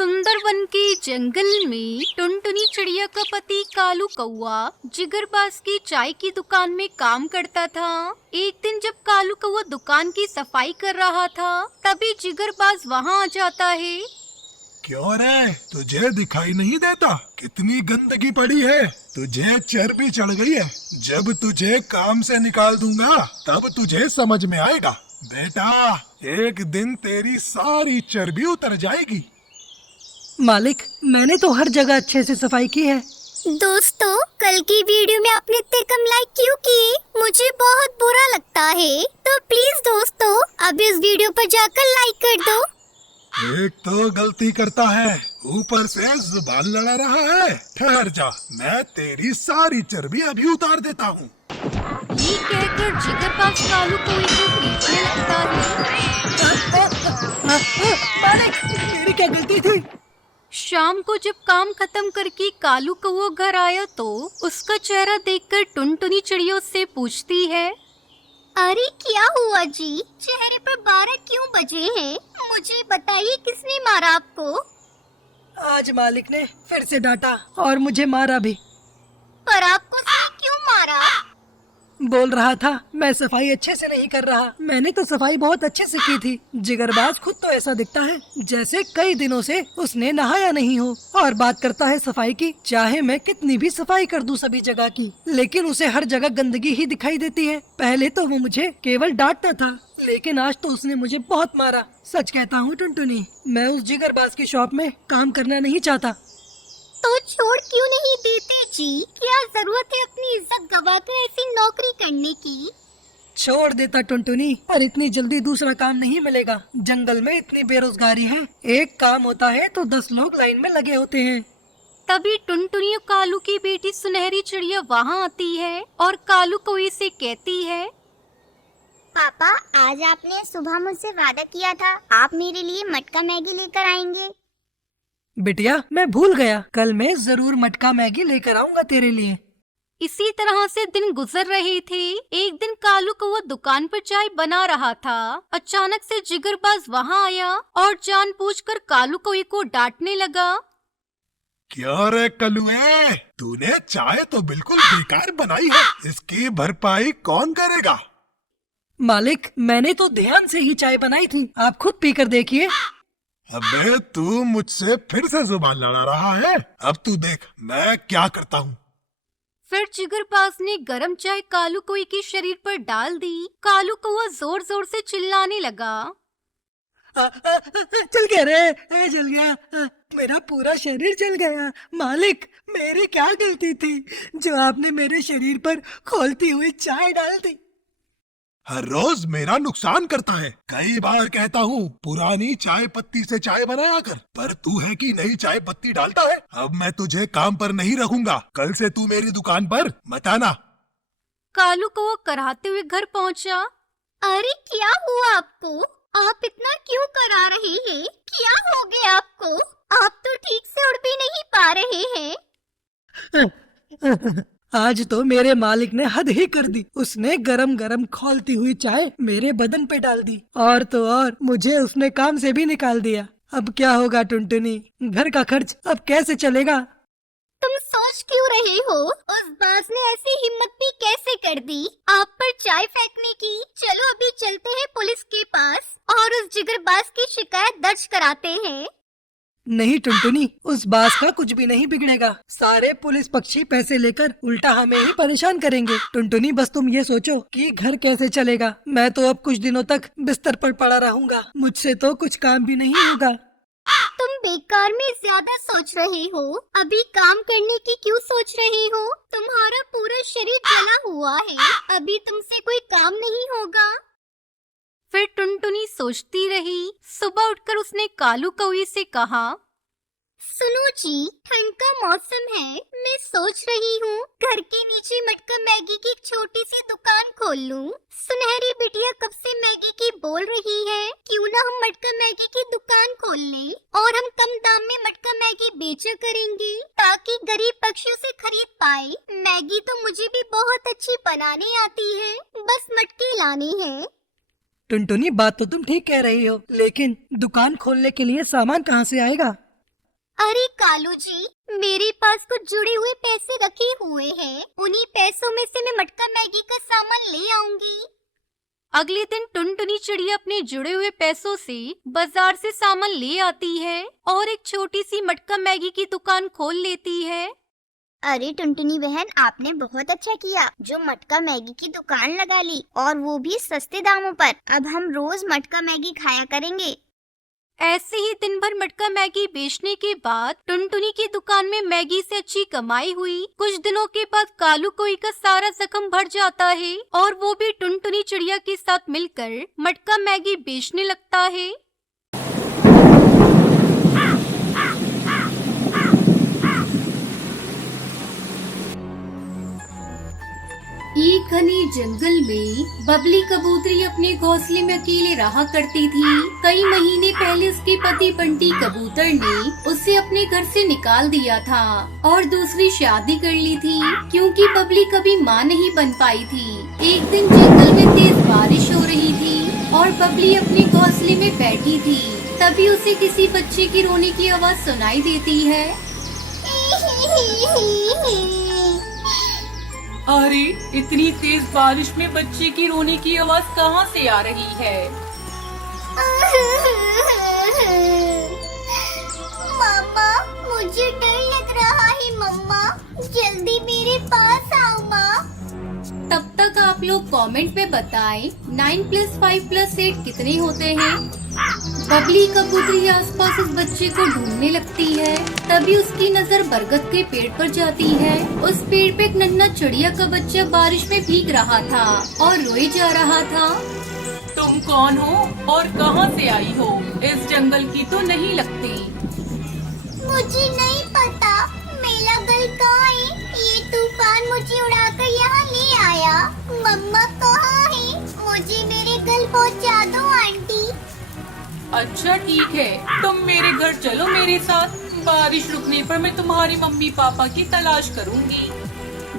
सुंदरवन के जंगल में टुनटुनी चिड़िया का पति कालू कौआ जिगरबाज की चाय की दुकान में काम करता था। एक दिन जब कालू कौआ दुकान की सफाई कर रहा था, तभी जिगरबाज वहाँ आ जाता है। क्यों रे, तुझे दिखाई नहीं देता कितनी गंदगी पड़ी है? तुझे चर्बी चढ़ गई है। जब तुझे काम से निकाल दूंगा तब तुझे समझ में आएगा। बेटा, एक दिन तेरी सारी चर्बी उतर जाएगी। मालिक, मैंने तो हर जगह अच्छे से सफाई की है। दोस्तों, कल की वीडियो में आपने इतने कम लाइक क्यों किए? मुझे बहुत बुरा लगता है। तो प्लीज दोस्तों, अब इस वीडियो पर जाकर लाइक कर दो। एक तो गलती करता है, ऊपर से जुबान लड़ा रहा है। ठहर जा, मैं तेरी सारी चर्बी अभी उतार देता हूँ। ये कहकर जिगरबाज कालू कौए को पीटने लगता है। मालिक, मेरी क्या गलती थी? शाम को जब काम खत्म करके कालू कौआ घर आया तो उसका चेहरा देखकर टुनटुनी चिड़िया उससे पूछती है, अरे क्या हुआ जी? चेहरे पर 12 क्यों बजे हैं? मुझे बताइए, किसने मारा आपको? आज मालिक ने फिर से डांटा और मुझे मारा भी। पर आपको उसने क्यों मारा? बोल रहा था मैं सफाई अच्छे से नहीं कर रहा। मैंने तो सफाई बहुत अच्छे से की थी। जिगरबाज खुद तो ऐसा दिखता है जैसे कई दिनों से उसने नहाया नहीं हो, और बात करता है सफाई की। चाहे मैं कितनी भी सफाई कर दूं सभी जगह की, लेकिन उसे हर जगह गंदगी ही दिखाई देती है। पहले तो वो मुझे केवल डांटता था, लेकिन आज तो उसने मुझे बहुत मारा। सच कहता हूँ टुनटुनी, मैं उस जिगरबाज की शॉप में काम करना नहीं चाहता। तो छोड़ क्यों नहीं देते जी? क्या जरूरत है अपनी इज्जत गवाकर ऐसी नौकरी करने की? छोड़ देता टुनटुनी, पर इतनी जल्दी दूसरा काम नहीं मिलेगा। जंगल में इतनी बेरोजगारी है, एक काम होता है तो 10 लोग लाइन में लगे होते हैं। तभी टुनटुनी और कालू की बेटी सुनहरी चिड़िया वहाँ आती है और कालू कौए से कहती है, पापा, आज आपने सुबह मुझसे वादा किया था आप मेरे लिए मटका मैगी लेकर आएंगे। बिटिया, मैं भूल गया। कल मैं जरूर मटका मैगी लेकर आऊंगा तेरे लिए। इसी तरह से दिन गुजर रहे थे। एक दिन कालू कौआ दुकान पर चाय बना रहा था। अचानक से जिगरबाज वहाँ आया और जानबूझकर कालू कौए को डांटने लगा। क्या रे कलुए, तूने चाय तो बिल्कुल बेकार बनाई है। इसकी भरपाई कौन करेगा? मालिक, मैंने तो ध्यान से ही चाय बनाई थी, आप खुद पीकर देखिए। अबे, तू मुझसे फिर से जुबान लड़ा रहा है। अब तू देख मैं क्या करता हूँ। फिर जिगरबाज ने गरम चाय कालू कौए के शरीर पर डाल दी। कालू कौआ जोर जोर से चिल्लाने लगा। जल गया रे, जल गया। मेरा पूरा शरीर जल गया। मालिक, मेरी क्या गलती थी जो आपने मेरे शरीर पर खौलती हुई चाय डाल दी? हर रोज मेरा नुकसान करता है। कई बार कहता हूँ पुरानी चाय पत्ती से चाय बनाया कर, पर तू है कि नई चाय पत्ती डालता है। अब मैं तुझे काम पर नहीं रखूंगा। कल से तू मेरी दुकान पर मत आना। कालू कौआ कराहते हुए घर पहुँचा। अरे क्या हुआ आपको? आप इतना क्यों करा रहे हैं? क्या हो गया आपको? आप तो ठीक से उड़ भी नहीं पा रहे हैं। आज तो मेरे मालिक ने हद ही कर दी। उसने गरम गरम खौलती हुई चाय मेरे बदन पे डाल दी, और तो और मुझे उसने काम से भी निकाल दिया। अब क्या होगा टुनटुनी? घर का खर्च अब कैसे चलेगा? तुम सोच क्यों रहे हो? उस बाज ने ऐसी हिम्मत भी कैसे कर दी आप पर चाय फेंकने की? चलो अभी चलते हैं पुलिस के पास और उस जिगरबाज की शिकायत दर्ज कराते हैं। नहीं टुनटुनी, उस बाज का कुछ भी नहीं बिगड़ेगा। सारे पुलिस पक्षी पैसे लेकर उल्टा हमें ही परेशान करेंगे। टुनटुनी, बस तुम ये सोचो कि घर कैसे चलेगा। मैं तो अब कुछ दिनों तक बिस्तर पर पड़ा रहूंगा। मुझसे तो कुछ काम भी नहीं होगा। तुम बेकार में ज्यादा सोच रहे हो। अभी काम करने की क्यों सोच रहे हो? तुम्हारा पूरा शरीर जला हुआ है, अभी तुमसे कोई काम नहीं होगा। फिर टुनटुनी सोचती रही। सुबह उठकर उसने कालू कौए से कहा, सुनो जी, ठंड का मौसम है। मैं सोच रही हूँ घर के नीचे मटका मैगी की एक छोटी सी दुकान खोल लूँ। सुनहरी बिटिया कब से मैगी की बोल रही है, क्यों ना हम मटका मैगी की दुकान खोल लें और हम कम दाम में मटका मैगी बेचा करेंगे ताकि गरीब पक्षियों से खरीद पाए। मैगी तो मुझे भी बहुत अच्छी बनाने आती है, बस मटके लाने हैं। टुनटुनी, बात तो तुम ठीक कह रही हो, लेकिन दुकान खोलने के लिए सामान कहाँ से आएगा? अरे कालू जी, मेरे पास कुछ जुड़े हुए पैसे रखे हुए हैं। उन्हीं पैसों में से मैं मटका मैगी का सामान ले आऊंगी। अगले दिन टुनटुनी चिड़िया अपने जुड़े हुए पैसों से बाजार से सामान ले आती है और एक छोटी सी मटका मैगी की दुकान खोल लेती है। अरे टुनटुनी बहन, आपने बहुत अच्छा किया जो मटका मैगी की दुकान लगा ली, और वो भी सस्ते दामों पर। अब हम रोज मटका मैगी खाया करेंगे। ऐसे ही दिन भर मटका मैगी बेचने के बाद टुनटुनी की दुकान में मैगी से अच्छी कमाई हुई। कुछ दिनों के बाद कालू कोई का सारा जख्म भर जाता है और वो भी टुनटुनी चिड़िया के साथ मिलकर मटका मैगी बेचने लगता है। एक घने जंगल में बबली कबूतरी अपने घोंसले में अकेले रहा करती थी। कई महीने पहले उसके पति बंटी कबूतर ने उसे अपने घर से निकाल दिया था और दूसरी शादी कर ली थी, क्योंकि बबली कभी माँ नहीं बन पाई थी। एक दिन जंगल में तेज बारिश हो रही थी और बबली अपने घोंसले में बैठी थी। तभी उसे किसी बच्चे की रोने की आवाज सुनाई देती है। अरे, इतनी तेज बारिश में बच्चे की रोने की आवाज कहाँ से आ रही है? मम्मा, मुझे डर लग रहा है। मम्मा, जल्दी मेरे पास आओ माँ। तब तक आप लोग कमेंट में बताएं 9+5+8 कितने होते हैं। बबली कबूतरी आसपास उस बच्चे को ढूंढने लगती है। तभी उसकी नजर बरगद के पेड़ पर जाती है। उस पेड़ पे एक नन्हा चिड़िया का बच्चा बारिश में भीग रहा था और रोए जा रहा था। तुम कौन हो और कहाँ से आई हो? इस जंगल की तो नहीं लगती। मुझे नहीं पता, मेरा गल कहाँ है? ये तूफान मुझे उड़ाकर यहाँ ले आया। मम्मा कहाँ है? मुझे मेरे गल पहुँचा दो आंटी। अच्छा ठीक है, तुम मेरे घर चलो मेरे साथ। बारिश रुकने पर मैं तुम्हारी मम्मी पापा की तलाश करूंगी।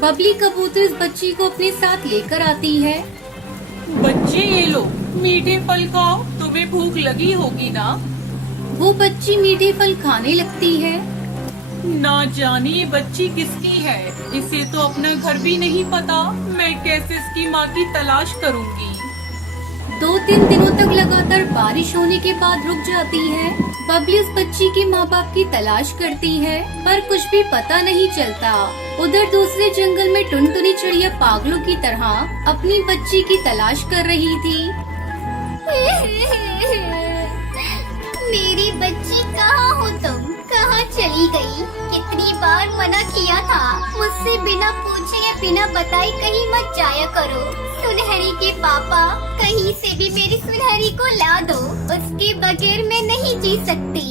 बबली कबूतर उस बच्ची को अपने साथ लेकर आती है। बच्चे ये लो, मीठे फल खाओ, तुम्हें भूख लगी होगी ना? वो बच्ची मीठे फल खाने लगती है। ना जाने ये बच्ची किसकी है, इसे तो अपना घर भी नहीं पता। मैं कैसे इसकी माँ की तलाश करूँगी? 2-3 दिनों तक लगातार बारिश होने के बाद रुक जाती है। बबली उस बच्ची के माँ बाप की तलाश करती है, पर कुछ भी पता नहीं चलता। उधर दूसरे जंगल में टुनटुनी चिड़िया पागलों की तरह अपनी बच्ची की तलाश कर रही थी। मेरी बच्ची कहाँ हो तुम? कहाँ चली गई? कितनी बार मना किया था, मुझसे बिना पूछे या बिना बताए कहीं मत जाया करो। सुनहरी के पापा, कहीं से भी मेरी सुनहरी को ला दो, उसके बगैर मैं नहीं जी सकती।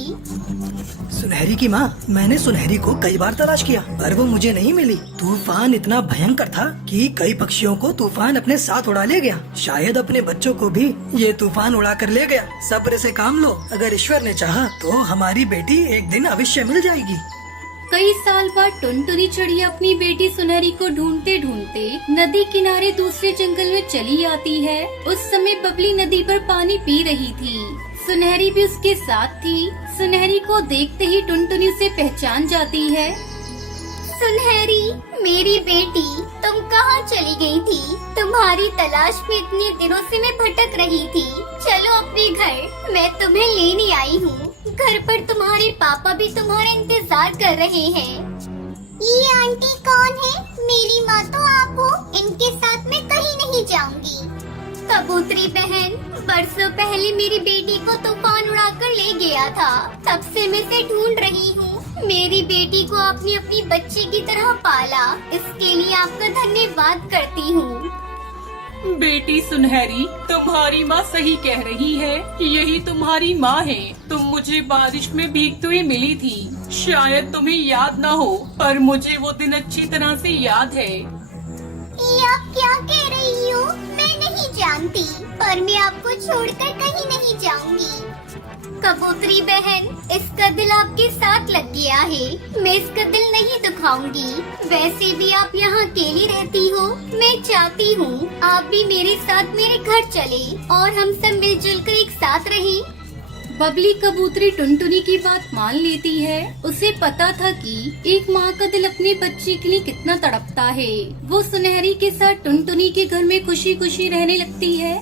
सुनहरी की माँ, मैंने सुनहरी को कई बार तलाश किया पर वो मुझे नहीं मिली। तूफान इतना भयंकर था कि कई पक्षियों को तूफान अपने साथ उड़ा ले गया। शायद अपने बच्चों को भी ये तूफान उड़ा कर ले गया। सब्र से काम लो, अगर ईश्वर ने चाहा तो हमारी बेटी एक दिन अवश्य मिल जाएगी। कई साल बाद टुनटुनी चिड़िया अपनी बेटी सुनहरी को ढूंढते ढूंढते नदी किनारे दूसरे जंगल में चली आती है। उस समय बबली नदी पर पानी पी रही थी। सुनहरी भी उसके साथ थी। सुनहरी को देखते ही टुनटुनी उसे पहचान जाती है। सुनहरी, मेरी बेटी, तुम कहाँ चली गई थी? तुम्हारी तलाश में इतने दिनों से मैं भटक रही थी। चलो अपने घर, मैं तुम्हें लेने आई हूँ। घर पर तुम्हारे पापा भी तुम्हारा इंतजार कर रहे हैं। ये आंटी कौन है? मेरी माँ तो आप हो। इनके साथ मैं कहीं नहीं जाऊंगी। कबूतरी बहन, बरसों पहले मेरी बेटी को तूफान उड़ाकर ले गया था। तब से मैं इसे ढूंढ रही हूँ। मेरी बेटी को आपने अपनी बच्ची की तरह पाला, इसके लिए आपका धन्यवाद करती हूँ। बेटी सुनहरी, तुम्हारी माँ सही कह रही है, यही तुम्हारी माँ है। तुम मुझे बारिश में भीगते हुए मिली थी। शायद तुम्हें याद न हो, पर मुझे वो दिन अच्छी तरह से याद है। ये आप क्या कह रही हो? मैं नहीं जानती, पर मैं आपको छोड़कर कहीं नहीं जाऊंगी। कबूतरी बहन, इसका दिल आपके साथ लग गया है। मैं इसका दिल नहीं दुखाऊंगी। वैसे भी आप यहाँ अकेली रहती हो। मैं चाहती हूँ आप भी मेरे साथ मेरे घर चले और हम सब मिलजुल कर एक साथ रहें। बबली कबूतरी टुनटुनी की बात मान लेती है। उसे पता था कि एक माँ का दिल अपने बच्चे के लिए कितना तड़पता है। वो सुनहरी के साथ टुनटुनी के घर में खुशी खुशी रहने लगती है।